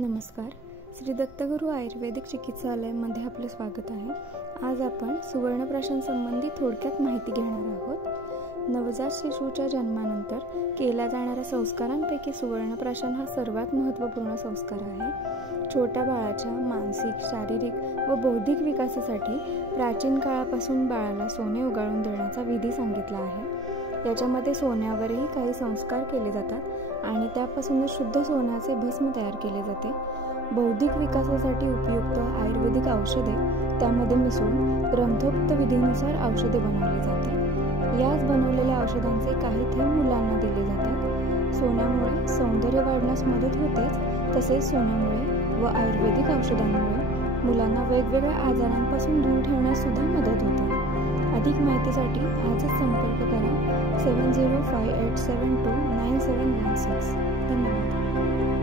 नमस्कार. श्री दत्तगुरू आयुर्वेदिक चिकित्सालयामध्ये आपले स्वागत आहे. आज आपण सुवर्णप्राशन संबंधी थोडक्यात माहिती घेणार आहोत. नवजात शिशूच्या जन्मानंतर केल्या जाणाऱ्या संस्कारांपैकी सुवर्णप्राशन हा सर्वात महत्त्वपूर्ण संस्कार आहे. छोट्या बाळाच्या मानसिक, शारीरिक व बौद्धिक विकासासाठी प्राचीन काळापासून बाळाला सोने उगाळून देण्याचा विधी सांगितला आहे. याच्यामध्ये सोन्यावरही काही संस्कार केले जातात आणि त्यापासूनच शुद्ध सोन्याचे भस्म तयार केले जाते. बौद्धिक विकासासाठी उपयुक्त आयुर्वेदिक औषधे त्यामध्ये मिसळून ग्रंथोक्त विधीनुसार औषधे बनवली जाते. याच बनवलेल्या औषधांचे काही थेंब मुलांना दिले जातात. सोन्यामुळे सौंदर्य वाढण्यास मदत होतेच, तसेच सोन्यामुळे व आयुर्वेदिक औषधांमुळे मुलांना वेगवेगळ्या आजारांपासून दूर ठेवण्यास सुद्धा मदत होते. अधिक माहितीसाठी आजच संपर्क करा 7058729716. धन्यवाद.